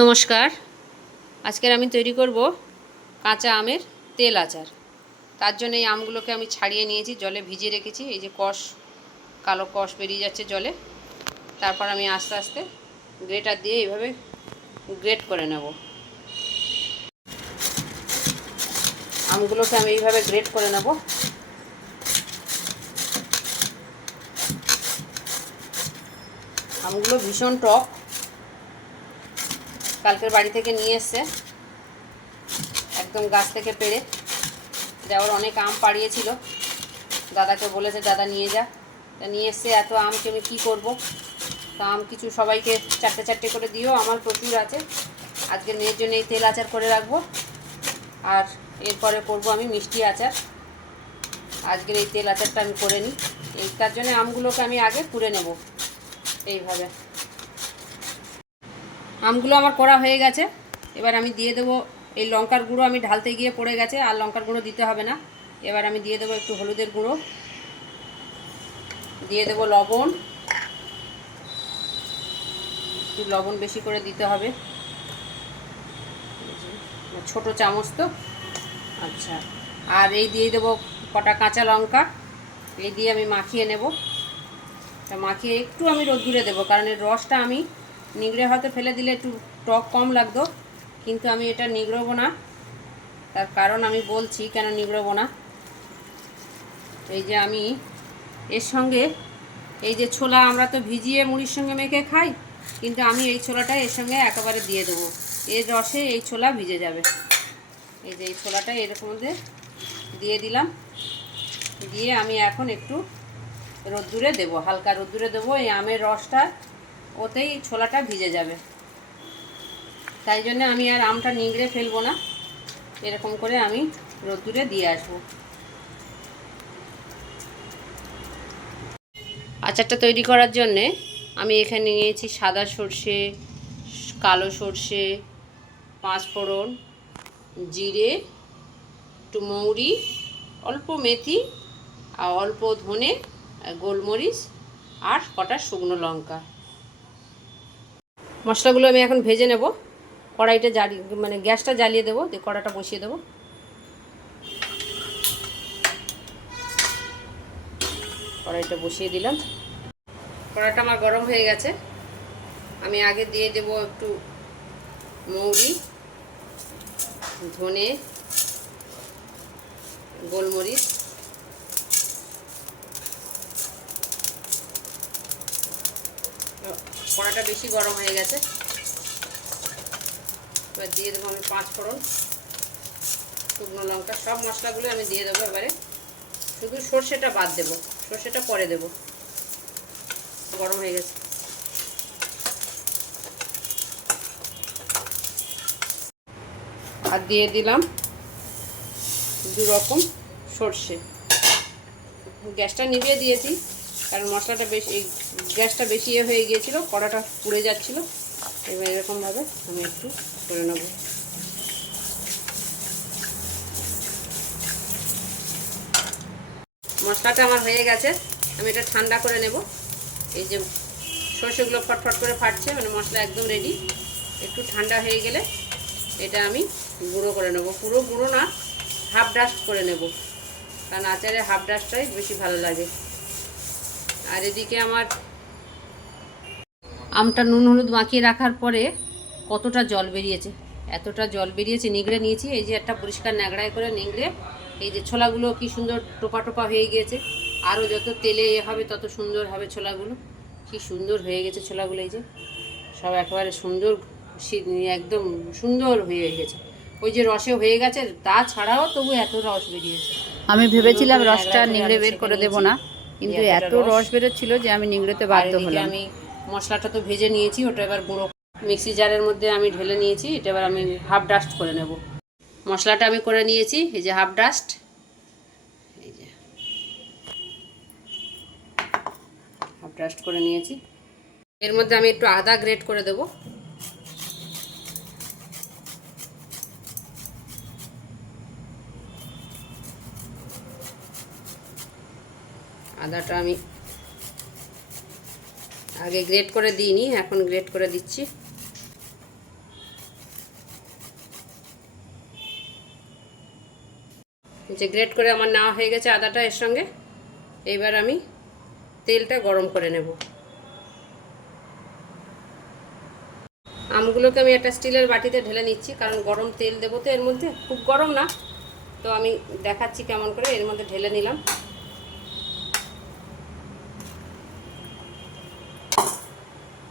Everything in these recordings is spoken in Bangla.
নমস্কার। আজকের আমি তৈরি করব কাঁচা আমের তেল আচার। তার জন্য এই আমগুলোকে আমি ছাড়িয়ে নিয়েছি, জলে ভিজিয়ে রেখেছি। এই যে কালো কষ বেরিয়ে যাচ্ছে জলে। তারপর আমি আস্তে আস্তে গ্রেটার দিয়ে এইভাবে গ্রেট করে নেব। আমগুলোকে আমি এইভাবে গ্রেট করে নেব। আমগুলো ভীষণ টক, কালকের বাড়ি থেকে নিয়ে এসছে, একদম গাছ থেকে পেড়ে। দেওয়ার অনেক আম পাড়িয়েছিল, দাদাকে বলেছে দাদা নিয়ে যা, তা নিয়ে এসছে। এত আমকে আমি কী করবো, তা আম কিছু সবাইকে চারটে চারটে করে দিও, আমার প্রচুর আছে। আজকে মেয়ের জন্য এই তেল আচার করে রাখবো, আর এরপরে করব আমি মিষ্টি আচার। আজকের এই তেল আচারটা আমি করে নিই। তার জন্য আমগুলোকে আমি আগে কুড়ে নেব। এইভাবে আমগুলো আমার করা হয়ে গেছে। এবার আমি দিয়ে দেবো এই লঙ্কার গুঁড়ো, আমি ঢালতে গিয়ে পড়ে গেছে, আর লঙ্কার গুঁড়ো দিতে হবে না। এবার আমি দিয়ে দেবো একটু হলুদের গুঁড়ো, দিয়ে দেবো লবণ, একটু লবণ বেশি করে দিতে হবে, ছোট চামচ তো। আচ্ছা, আর এই দিয়ে দেবো কটা কাঁচা লঙ্কা, এই দিয়ে আমি মাখিয়ে নেব। তা মাখিয়ে একটু আমি রোদ্দুরে দেবো, কারণ এর রসটা আমি নিংড়ে হয়তো ফেলে দিলে একটু টক কম লাগতো, কিন্তু আমি এটা নিংড়বো না। তার কারণ আমি বলছি কেন নিংড়বো না। এই যে আমি এর সঙ্গে এই যে ছোলা, আমরা তো ভিজিয়ে মুড়ির সঙ্গে মেখে খাই, কিন্তু আমি এই ছোলাটা এর সঙ্গে একেবারে দিয়ে দেবো। এর রসে এই ছোলা ভিজে যাবে। এই যে এই ছোলাটা এরকম দিয়ে দিলাম, দিয়ে আমি এখন একটু রোদ্দুরে দেবো, হালকা রোদ্দুরে দেবো। এই আমের রসটা ওতেই ছোলাটা ভিজে যাবে, তাই জন্য আমি আর আমটা নিংড়ে ফেলবো না, এরকম করে আমি রোদ্দুরে দিয়ে আসবো। আচারটা তৈরি করার জন্যে আমি এখানে নিয়েছি সাদা সর্ষে, কালো সর্ষে, 5 ফোড়ন, জিরে, একটু মৌরি, অল্প মেথি, আর অল্প ধনে, গোলমরিচ, আর কটা শুকনো লঙ্কা। মশলাগুলো আমি এখন ভেজে নেব। কড়াইটা গ্যাসটা জ্বালিয়ে দেবো, দিয়ে কড়াটা বসিয়ে দেবো। কড়াইটা বসিয়ে দিলাম। কড়াইটা আমার গরম হয়ে গেছে। আমি আগে দিয়ে দেব একটু মৌরি, ধনে, গোলমরিচ, কড়াটা বেশি গরম হয়ে গেছে। এবার দিয়ে দেবো আমি 5 ফোড়ন, শুকনো লঙ্কা, সব মশলাগুলো আমি দিয়ে দেবো এবারে। শুধু সর্ষেটা বাদ দেবো, সর্ষেটা পরে দেবো। গরম হয়ে গেছে। আর দিয়ে দিলাম 2 রকম সর্ষে। গ্যাসটা নিভিয়ে দিয়েছি, কারণ মশলাটা বেশি, গ্যাসটা বেশি হয়ে গিয়েছিল, কড়াটা পুড়ে যাচ্ছিল। এবার এরকমভাবে আমি একটু করে নেব। মশলাটা আমার হয়ে গেছে, আমি এটা ঠান্ডা করে নেব। এই যে সর্ষেগুলো ফটফট করে ফাটছে, মশলা একদম রেডি। একটু ঠান্ডা হয়ে গেলে এটা আমি গুঁড়ো করে নেব। পুরো গুঁড়ো না, হাফ ডাস্ট করে নেব, কারণ আচারে হাফ ডাস্টটাই বেশি ভালো লাগে। আর এদিকে আমার আমটা নুন হলুদ মাখিয়ে রাখার পরে কতটা জল বেরিয়েছে, এতটা জল বেরিয়েছে, নিংড়ে নিয়েছি। এই যে একটা পরিষ্কার ন্যাকড়ায় করে নিংড়ে, এই যে ছোলাগুলো কি সুন্দর টোপা টোপা হয়ে গিয়েছে। আরও যত তেলে হবে তত সুন্দর হবে ছোলাগুলো। কি সুন্দর হয়ে গেছে ছোলাগুলো, এই যে সব একেবারে সুন্দর, একদম সুন্দর হয়ে গেছে। ওই যে রসে হয়ে গেছে, তাছাড়াও তবু এত রস বেরিয়েছে। আমি ভেবেছিলাম রসটা নিংড়ে বের করে দেবো না, কিন্তু এত রস বেরোচ্ছিল যে আমি নিংড়েতে বাধ্য হলাম। আমি মশলাটা তো ভেজে নিয়েছি, ওটা এবার গুঁড়ো মিক্সি জারের মধ্যে আমি ঢেলে নিয়েছি। এটা এবার আমি হাফ ডাস্ট করে নেব। মশলাটা আমি করে নিয়েছি, এই যে হাফ ডাস্ট, এই যে হাফ ডাস্ট করে নিয়েছি। এর মধ্যে আমি একটু আদা গ্রেট করে দেব। আদাটা আমি আগে গ্রেট করে দিইনি, এখন গ্রেট করে দিচ্ছি। যে গ্রেট করে আমার নেওয়া হয়ে গেছে আদাটা এর সঙ্গে। এইবার আমি তেলটা গরম করে নেব। আমগুলোকে আমি একটা স্টিলের বাটিতে ঢেলে নিচ্ছি, কারণ গরম তেল দেবো তো এর মধ্যে, খুব গরম না, তো আমি দেখাচ্ছি কেমন করে। এর মধ্যে ঢেলে নিলাম।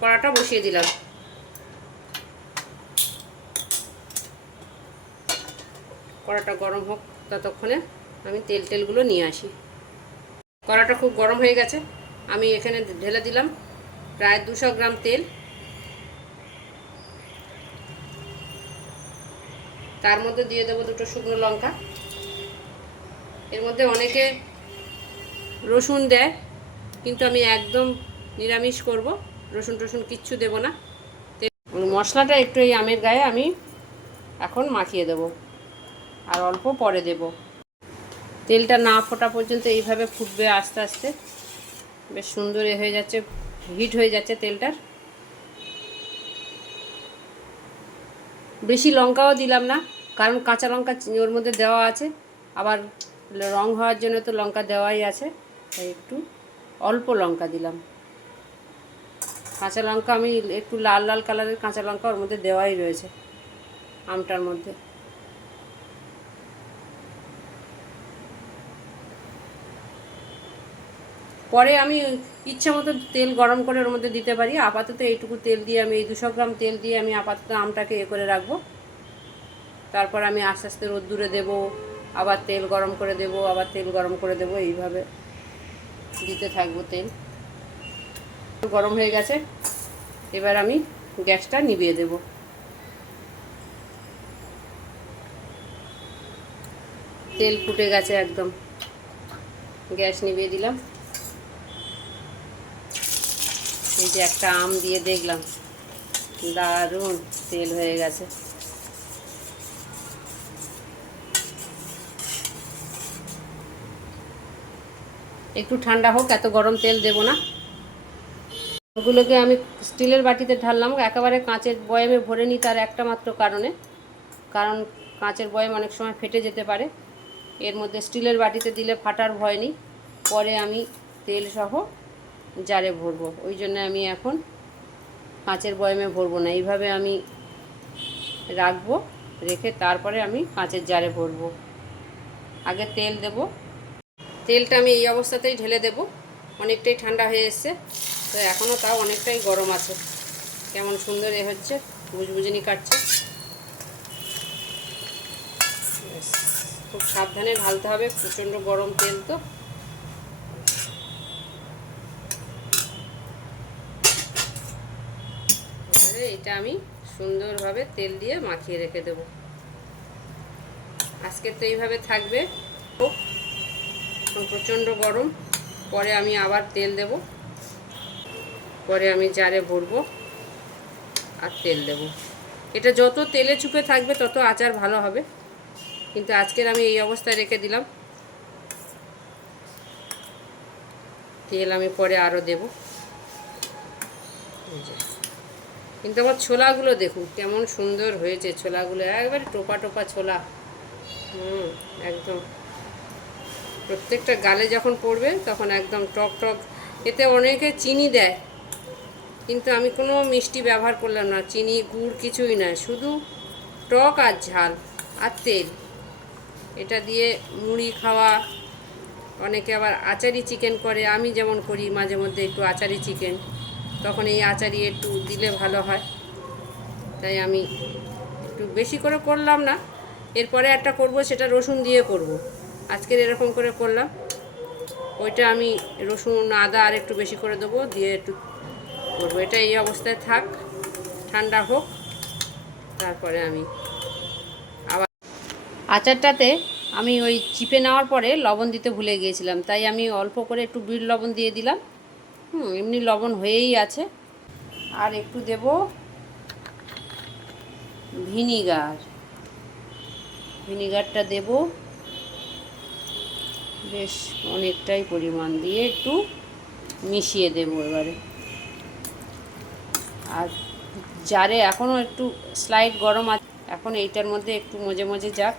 কড়াটা বসিয়ে দিলাম। কড়াটা গরম হোক, ততক্ষণে আমি তেলগুলো নিয়ে আসি। কড়াটা খুব গরম হয়ে গেছে, আমি এখানে ঢেলে দিলাম প্রায় 200 গ্রাম তেল। তার মধ্যে দিয়ে দেবো 2টো শুকনো লঙ্কা। এর মধ্যে অনেকে রসুন দেয়, কিন্তু আমি একদম নিরামিষ করব, রসুন টসুন কিচ্ছু দেব না। মশলাটা একটু এই আমের গায়ে আমি এখন মাখিয়ে দেব, আর অল্প পরে দেব। তেলটা না ফোটা পর্যন্ত এইভাবে ফুটবে আস্তে আস্তে, বেশ সুন্দর হয়ে যাচ্ছে, হিট হয়ে যাচ্ছে তেলটার। বেশি লঙ্কাও দিলাম না, কারণ কাঁচা লঙ্কা ওর মধ্যে দেওয়া আছে, আবার রং হওয়ার জন্য তো লঙ্কা দেওয়াই আছে, তাই একটু অল্প লঙ্কা দিলাম। কাঁচা লঙ্কা আমি একটু লাল লাল কালারের কাঁচা লঙ্কা ওর মধ্যে দেওয়াই রয়েছে আমটার মধ্যে। পরে আমি ইচ্ছা মতো তেল গরম করে ওর মধ্যে দিতে পারি। আপাতত এইটুকু তেল দিয়ে আমি, এই 200 গ্রাম তেল দিয়ে আমি আপাতত আমটাকে করে রাখবো। তারপর আমি আস্তে আস্তে রোদ্দুরে দেবো, আবার তেল গরম করে দেবো, আবার তেল গরম করে দেবো, এইভাবে দিতে থাকবো তেল। গরম হয়ে গেছে, এবার আমি গ্যাসটা নিভিয়ে দেব। তেল ফুটে গেছে একদম, গ্যাস নিভিয়ে দিলাম। এই যে একটা আম দিয়ে দেখলাম, দারুণ তেল হয়ে গেছে। একটু ঠান্ডা হোক, এত গরম তেল দেব না। ওগুলোকে আমি স্টিলের বাটিতে ঢাললাম, একেবারে কাঁচের বয়ামে ভরে নিই, তার একটা মাত্র কারণ কাঁচের বয়াম অনেক সময় ফেটে যেতে পারে। এর মধ্যে স্টিলের বাটিতে দিলে ফাটার ভয় নেই। পরে আমি তেল সহ জারে ভরবো, ওই জন্য আমি এখন কাঁচের বয়ামে ভরবো না, এইভাবে আমি রাখবো, রেখে তারপরে আমি কাঁচের জারে ভরবো। আগে তেল দেব, তেলটা আমি এই অবস্থাতেই ঢেলে দেব। অনেকটাই ঠান্ডা হয়ে এসছে, তো এখনও তাও অনেকটাই গরম আছে। কেমন সুন্দর হচ্ছে, বুজবুজনি কাটছে। খুব সাবধানে ঢালতে হবে, প্রচণ্ড গরম তেল তো। এবারে এটা আমি সুন্দরভাবে তেল দিয়ে মাখিয়ে রেখে দেব। আজকে তো এইভাবে থাকবে, প্রচণ্ড গরম। পরে আমি আবার তেল দেব, পরে আমি জারে ভরবো আর তেল দেব। এটা যত তেলে চুপে থাকবে তত আচার ভালো হবে, কিন্তু আজকের আমি এই অবস্থায় রেখে দিলাম। তেল আমি পরে আরও দেব। কিন্তু আমার ছোলাগুলো দেখুন কেমন সুন্দর হয়েছে, ছোলাগুলো একবারে টোপা টোপা ছোলা। একদম প্রত্যেকটা গালে যখন পড়বে তখন একদম টক টক। এতে অনেকে চিনি দেয়, কিন্তু আমি কোনো মিষ্টি ব্যবহার করলাম না, চিনি গুড় কিছুই না, শুধু টক আর ঝাল আর তেল। এটা দিয়ে মুড়ি খাওয়া, অনেকে আবার আচারি চিকেন করে, আমি যেমন করি মাঝে মধ্যে একটু আচারি চিকেন, তখন এই আচারি একটু দিলে ভালো হয়, তাই আমি একটু বেশি করে করলাম না। এরপরে একটা করব, সেটা রসুন দিয়ে করব। আজকের এরকম করে করলাম, ওইটা আমি রসুন আদা আর একটু বেশি করে দেবো, দিয়ে একটু করবো। এটা এই অবস্থায় থাক, ঠান্ডা হোক, তারপরে আমি আবার। আচারটাতে আমি ওই চিপে নেওয়ার পরে লবণ দিতে ভুলে গিয়েছিলাম, তাই আমি অল্প করে একটু বিট লবণ দিয়ে দিলাম। এমনি লবণ হয়েই আছে। আর একটু দেব ভিনিগারটা দেব বেশ অনেকটাই পরিমাণ, দিয়ে একটু মিশিয়ে দেব এবারে। আর জারে এখনও একটু স্লাইড গরম আছে, এখন এইটার মধ্যে একটু মজে মজে যাক,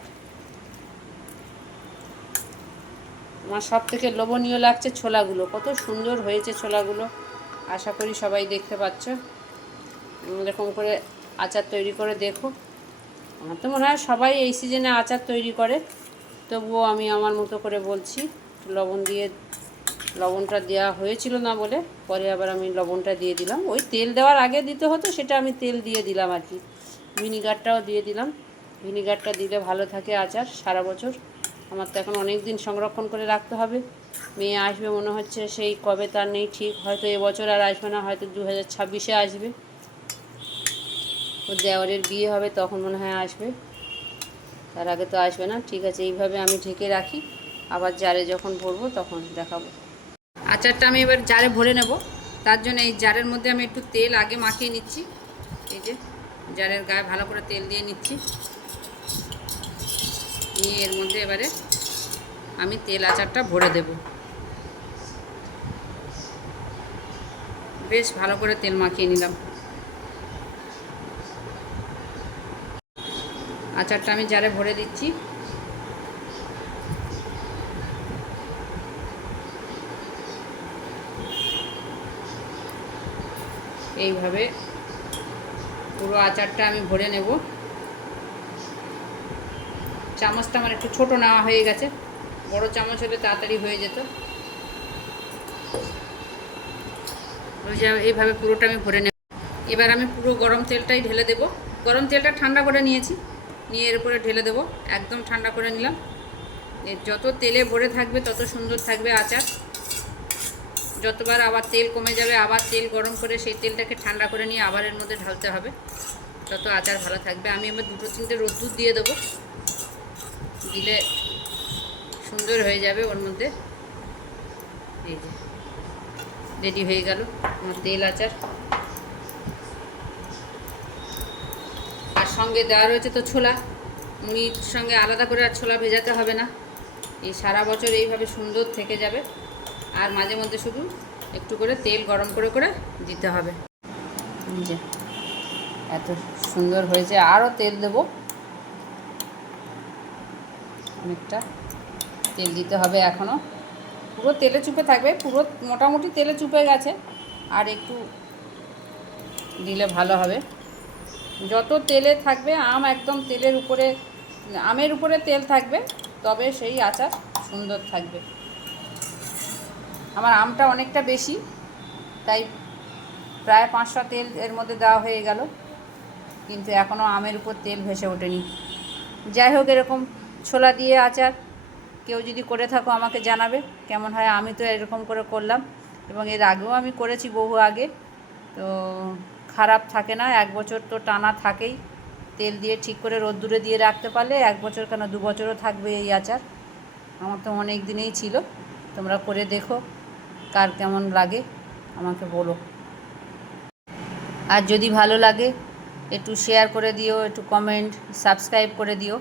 আমার সব থেকে লোভনীয় লাগছে ছোলাগুলো, কত সুন্দর হয়েছে ছোলাগুলো। আশা করি সবাই দেখতে পাচ্ছ। এরকম করে আচার তৈরি করে দেখো। আমার তো মনে হয় সবাই এই সিজনে আচার তৈরি করে, তবুও আমি আমার মতো করে বলছি। লবণ দিয়ে, লবণটা দেওয়া হয়েছিল না বলে পরে আবার আমি লবণটা দিয়ে দিলাম। ওই তেল দেওয়ার আগে দিতে হতো, সেটা আমি তেল দিয়ে দিলাম আর কি। ভিনিগারটাও দিয়ে দিলাম। ভিনিগারটা দিলে ভালো থাকে আচার সারা বছর। আমার তো এখন অনেক দিন সংরক্ষণ করে রাখতে হবে। মেয়ে আসবে মনে হচ্ছে, সেই কবে তার নেই ঠিক, হয়তো এবছর আর আসবে না, হয়তো 2026-এ আসবে। ও দেওয়ারের বিয়ে হবে তখন মনে হয় আসবে, তার আগে তো আসবে না। ঠিক আছে, এইভাবে আমি ঢেকে রাখি, আবার জারে যখন ভরবো তখন দেখাবো। আচারটা আমি এবার জারে ভরে নেব। তার জন্য এই জারের মধ্যে আমি একটু তেল আগে মাখিয়ে নিচ্ছি। এই যে জারের গায়ে ভালো করে তেল দিয়ে নিচ্ছি, নিয়ে এর মধ্যে এবারে আমি তেল আচারটা ভরে দেব। বেশ ভালো করে তেল মাখিয়ে নিলাম। আচারটা আমি জারে ভরে দিচ্ছি। এইভাবে পুরো আচারটা আমি ভরে নেব। চামচটা আমার একটু ছোট নেওয়া হয়ে গেছে, বড় চামচ হলে তাড়াতাড়ি হয়ে যেত। এইভাবে পুরোটা আমি ভরে নেব। এবার আমি পুরো গরম তেলটাই ঢেলে দেব। গরম তেলটা ঠান্ডা করে নিয়েছি, নিয়ে এর উপরে ঢেলে দেব। একদম ঠান্ডা করে নিলাম। যত তেলে ভরে থাকবে তত সুন্দর থাকবে আচার। যতবার আবার তেল কমে যাবে, আবার তেল গরম করে সেই তেলটাকে ঠান্ডা করে নিয়ে আবার এর মধ্যে ঢালতে হবে, তত আচার ভালো থাকবে। আমি এবার 2-3টে রোদ্দুর দিয়ে দেবো, দিলে সুন্দর হয়ে যাবে ওর মধ্যে। এই যে রেডি হয়ে গেল আমার তেল আচার। আর সঙ্গে দেওয়া রয়েছে তো ছোলা, মুড়ির সঙ্গে আলাদা করে আর ছোলা ভেজাতে হবে না। এই সারা বছর এইভাবে সুন্দর থেকে যাবে। আর মাঝে মধ্যে শুধু একটু করে তেল গরম করে করে দিতে হবে। যে এত সুন্দর হয়েছে, আরও তেল দেব, অনেকটা তেল দিতে হবে এখনও। পুরো তেলে চুপে থাকবে, পুরো মোটামুটি তেলে চুপে গেছে, আর একটু দিলে ভালো হবে। যত তেলে থাকবে, আম একদম তেলের উপরে, আমের উপরে তেল থাকবে, তবে সেই আচার সুন্দর থাকবে। আমার আমটা অনেকটা বেশি, তাই প্রায় 500 তেল এর মধ্যে দেওয়া হয়ে গেল, কিন্তু এখনও আমের উপর তেল ভেসে ওঠেনি। যাই হোক, এরকম ছোলা দিয়ে আচার কেউ যদি করে থাকো আমাকে জানাবে কেমন হয়। আমি তো এরকম করে করলাম, এবং এর আগেও আমি করেছি বহু আগে, তো খারাপ থাকে না। 1 বছর তো টানা থাকেই, তেল দিয়ে ঠিক করে রোদ্দুরে দিয়ে রাখতে পারলে 1 বছর কেন 2 বছরও থাকবে এই আচার। আমার তো অনেক দিনেই ছিল। তোমরা করে দেখো, কার কেমন লাগে আমাকে বলো। আর যদি ভালো লাগে একটু শেয়ার করে দিও, একটু কমেন্ট, সাবস্ক্রাইব করে দিও।